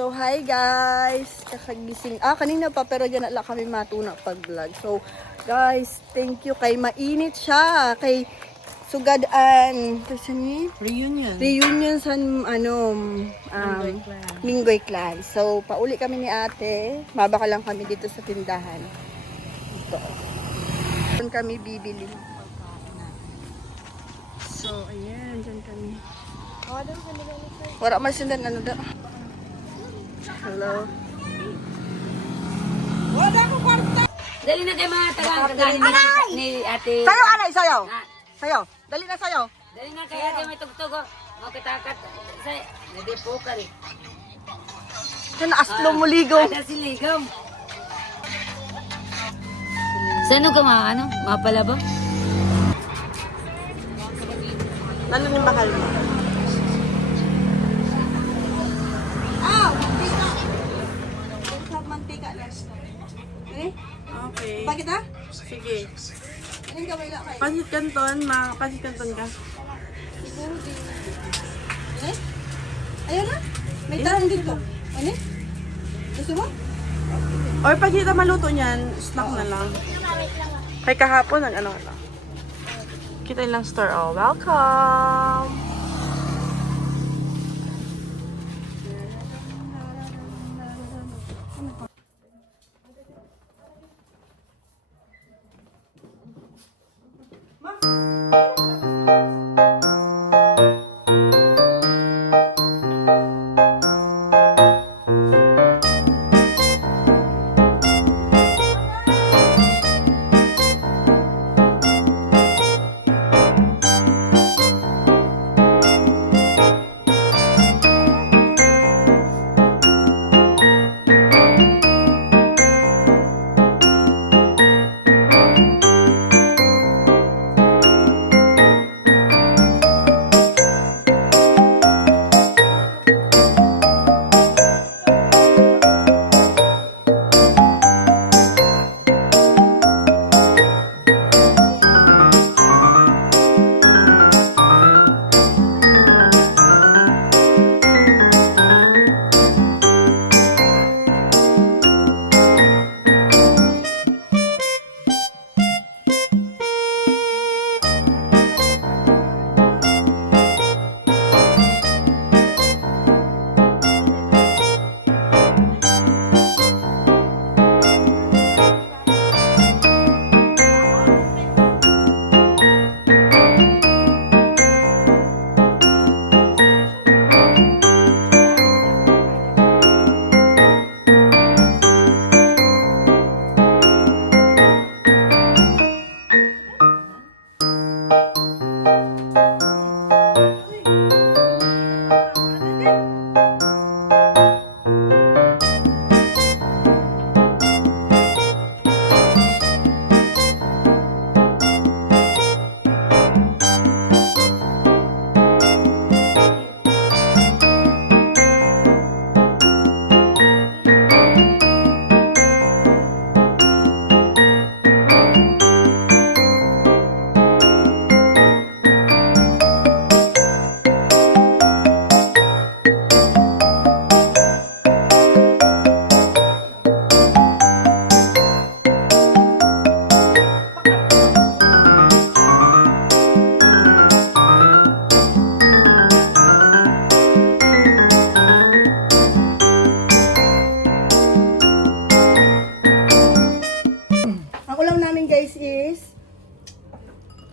So, hi guys! Kakagising. Kanina pa pero dyan na lang kami matuna pag-vlog. So, guys, thank you kay mainit siya. Kay Sugadaan. Reunion sa Minggoy Clan. So, pauli kami ni ate. Mabaka lang kami dito sa tindahan. Ito. Doon kami bibili. So, ayan. Dyan kami. Wala masindan ano daw. Hello. Wala ko kwarta. Dali na kayo mga tagang ni ate. Sayo, anay, sayo. Sayo. Dali na sayo. Dali na kayo ate may tugtog. Mga katakat. Nadi po ka rin. Ito na aslo mo ligaw. Ada si Ligam. Saan ka mga mapala ba? Ano yung bakal mo? Mantika lang. Okay. Bakit ha? Sige. Anong gawin lang kayo? Pasit kanton, pasit kanton ka. Siguro din. Ayun na. May tarong dito. Ano? Gusto mo? Or pag kita maluto niyan, snack na lang. Kay kahapon, ano lang. Kita lang store. Oh, welcome!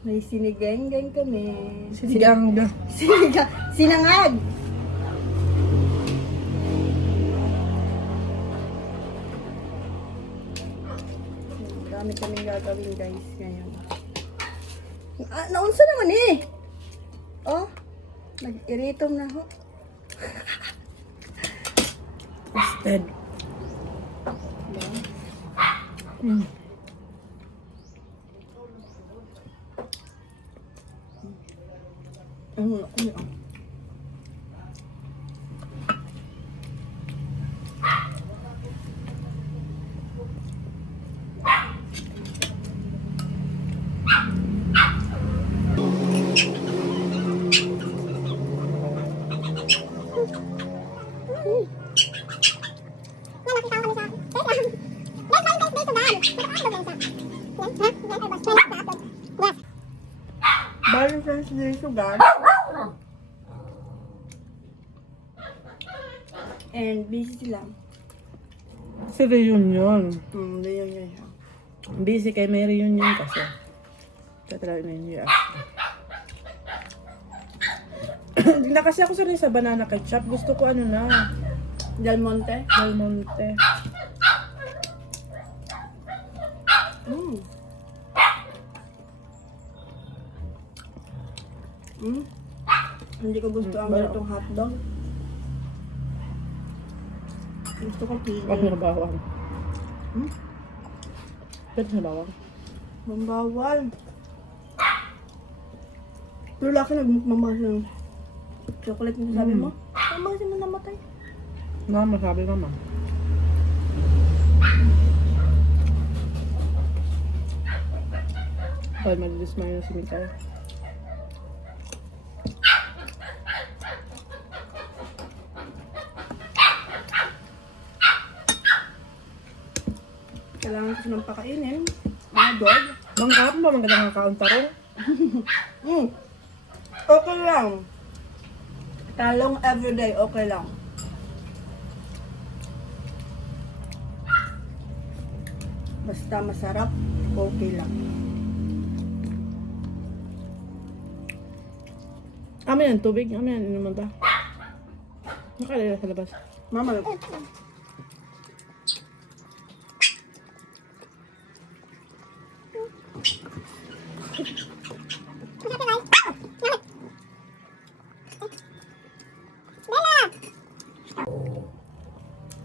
May sinigang kami. Sinigang na. Sinangag! Dami kaming gagawin guys ngayon. Naunsa naman eh! Oh, nag-iritom na ho. Roasted. Bali sa sila sugar. And busy sila. Si reunion. Yun yun. Busy kay may reunion kasi. Tatry na yung year after. Hindi na kasi ako sanay sa banana ketchup. Gusto ko ano na. Del Monte. Del Monte. Mm. Hindi ko gusto ang ganitong hotdog. Gusto ko Huwag pili. na bawang. Hmm? Pwede na bawang. Mambawal. Pero laki nagmamahal ng chocolate na sabi mo. Tama kasi mo namatay. Mama, sabi mama. Ay, malilismay na si Mikay. Kailangan ko silang pakainin. Mga dog. Mangkap mo, magandang kauntarong. Okay lang. Talong everyday, okay lang. Basta masarap, okay lang. Amin ang tubig. Amin ang inuman ba? Nakalala sa labas. Mama,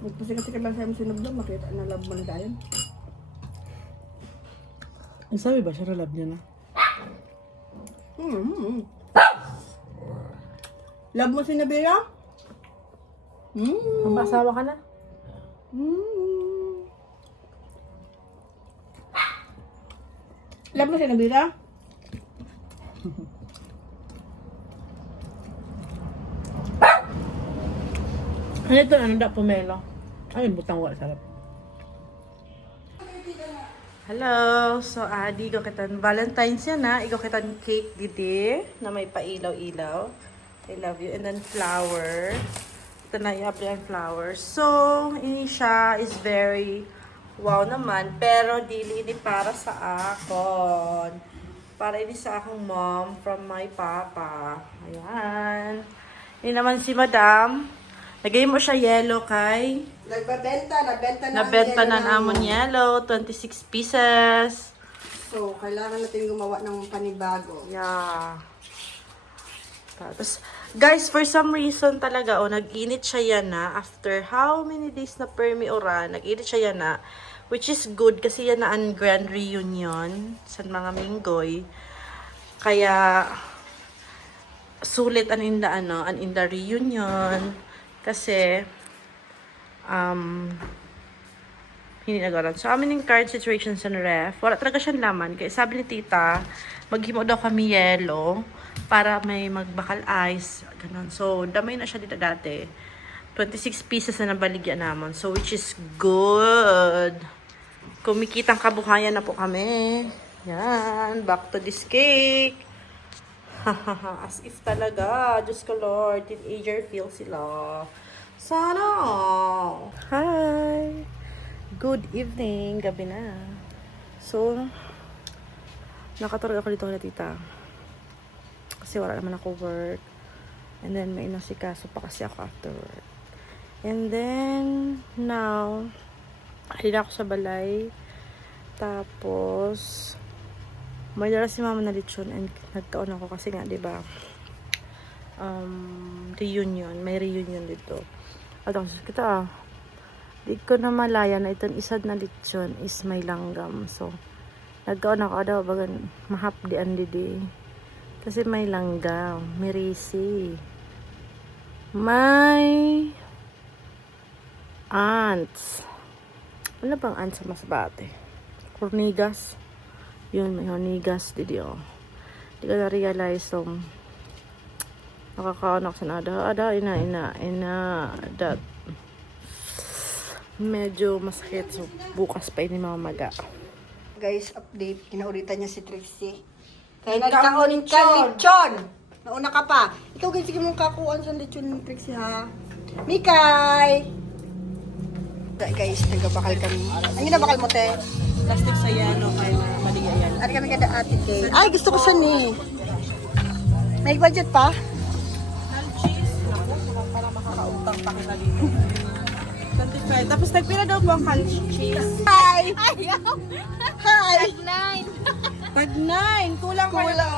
magpasikat-sikat lang sa'yo sinub doon, makita na love mo na tayo. Ang sabi ba siya na love niya na? Love mo si Nabira? Ang asawa ka na? Love mo si Nabira? Ano ito? Ano da? Pomelo? Ay, butang wala sarap. Hello! So, adi, ikaw kitan Valentine's yan na. Ikaw kitan cake didi na may pailaw-ilaw. I love you. And then flower. Ito na i-apply ang flower. So, ini siya is very wow naman. Pero, dili ini para sa akon. Para ini sa akong mom from my papa. Ayan. Ini naman si madam. Lagay mo siya yellow kay. Nabenta na namon yellow. 26 pieces. So, kailangan natin gumawa ng panibago. Yeah. Tapos, guys, for some reason talaga, nag-init siya yan na. After how many days na permi ora, nag-init siya yan na. Which is good kasi yan na ang grand reunion sa mga Minggoy. Kaya, sulit an in the reunion. Kasi, hindi nagaran. So, amin yung current situation sa ref. Wala talaga siyang laman. Kaya sabi ni tita, maghimo daw kami yelo para may magbakal ice. Ganun. So, damay na siya dito dati. 26 pieces na nabaligyan naman. So, which is good. Kumikitang kabuhayan na po kami. Yan. Back to this cake. As if talaga. Diyos ko Lord. Teenager feel sila. Sana. Hi. Good evening. Gabi na. So, nakatulog ako dito kay tita. Kasi wala naman ako work. And then, may inasikaso pa kasi ako after work. And then, now, halina ako sa balay. Tapos, may dala si mama na lechon and nagkaon ako kasi nga, diba, reunion. May reunion dito. At ako, kita, di ko na malaya na itong isad na lechon is may langgam. So, nagkaon ako daw, bagan, mahapdian didi. Kasi may langgam, may risi. May ants. Ano bang ants sa masbate? Hornigas. Yun, may hornigas didi oh. Di ko na-realize nakakaon ako sa nada. Ina, that. medyo masakit. So, bukas pa ini mamaga. Guys, update. Kinauritan niya si Trixie. Kaya Nagkaon nagkaon ka lechon. Nauna ka pa. Ikaw guys, sige mong kakuan sa lechon ni Trixie ha. Mikay! Guys, nagbakal kami. Ang ginabakal mo, te? Plastic sa yano kay Maria yan. Ari kami kada ate kay. Ay, gusto ko siya ni. May budget pa? Cheese. Para makakautang pa kita dito. 25. Tapos nagpira daw po ang cheese. Hi! Hi! Pag 9. Kulang pa na.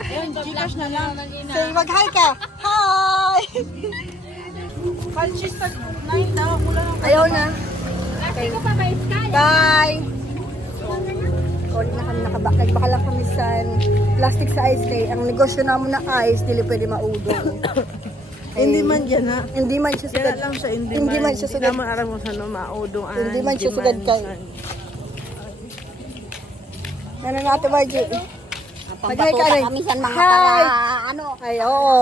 Ayun, Gcash na lang. So, mag-hi ka. Hi! Cheese pag 9 daw. Kulang ang Ayaw na. Bye! Kung na kami nakabakag, baka lang kami sa plastic sa ice kay ang negosyo namo na ice, dili pwede maudong. Hindi man yan ha. Hindi man siya Yan sugad. lang siya, hindi man siya Hindi sugad. naman aram mo sa no, maudong. Hindi man siya sugad kay. Ano na ate Margie? Mag-hi ka rin. kami sa mga Hi! para, ano, Ay, oo,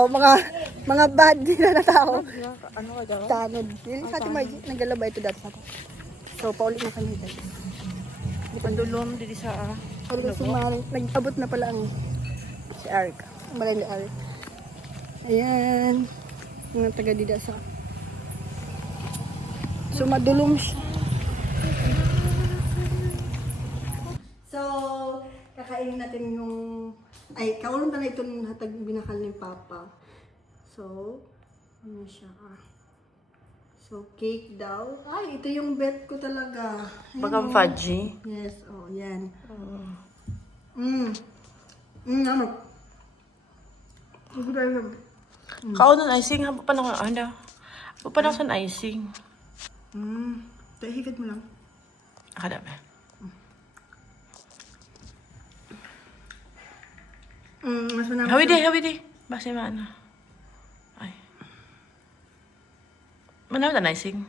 mga bad din na tao. Ano ka daw? Tanod. Yun sa ate Margie, naglalaba ito dati sa ako. So, paulit na kami guys. Pandulom, dito sa... Ano si Mari? Nag-abot na pala ang si Arik. Malay ni Arik. Ayan. Mga taga dida sa. So, madulong siya. So, kakainin natin yung... Ay, kaulong na ito yung hatag binakal ni Papa. So, ano siya So, cake daw. Ay, ito yung bet ko talaga. Ayan, Bagang oh. fudgy. Yes, oh, yan. Ano? Kao nun icing, haba pa na ano? Haba pa na sa icing. Higit mo lang. Akadami. Mas manang. Hawidi. Basi maano. Ay. Manaw na icing.